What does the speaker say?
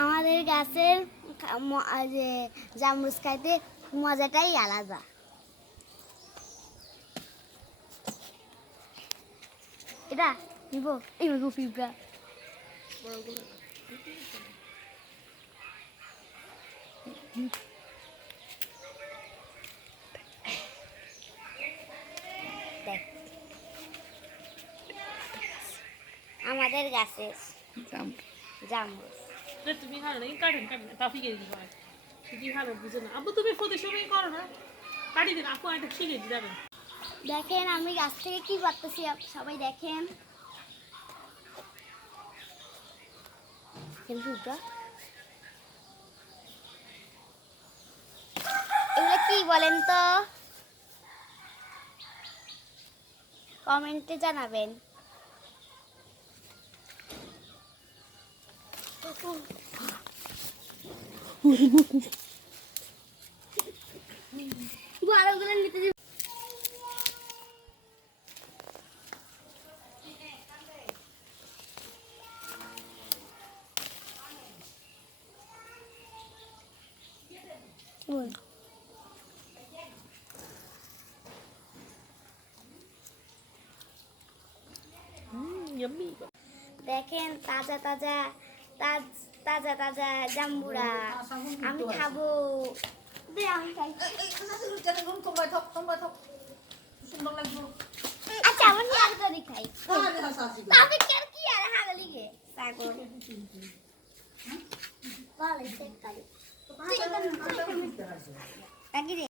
আমাদের গাছের যে জামরুচ খাইতে মজাটাই আলাদা। এটা নিব এই পিঁপড়া দেখ আমাদের গাছের জামরুচ। তুমি খাও না, কাটেন কাটেন তাফি কে দিবা তুমি খাবে বুঝো না আব্বু তুমি প্রতি সময় করো না কাটি দিন আপু একটা শিখে যাবেন। দেখেন আমি গাছ থেকে কি পারতেছি সবাই দেখেন। এগুলো কি বলেন তো, কমেন্টে জানাবেন। বড়গুলো নিতে দিব। দেখেন তাজা তাজা তাজা তাজা জাম্বুরা আমি খাবো। আমি খাই। আচ্ছা আমার নিয়ে খাই। তবে কি আর হাগলি গে সাগর ভালো সে খাই।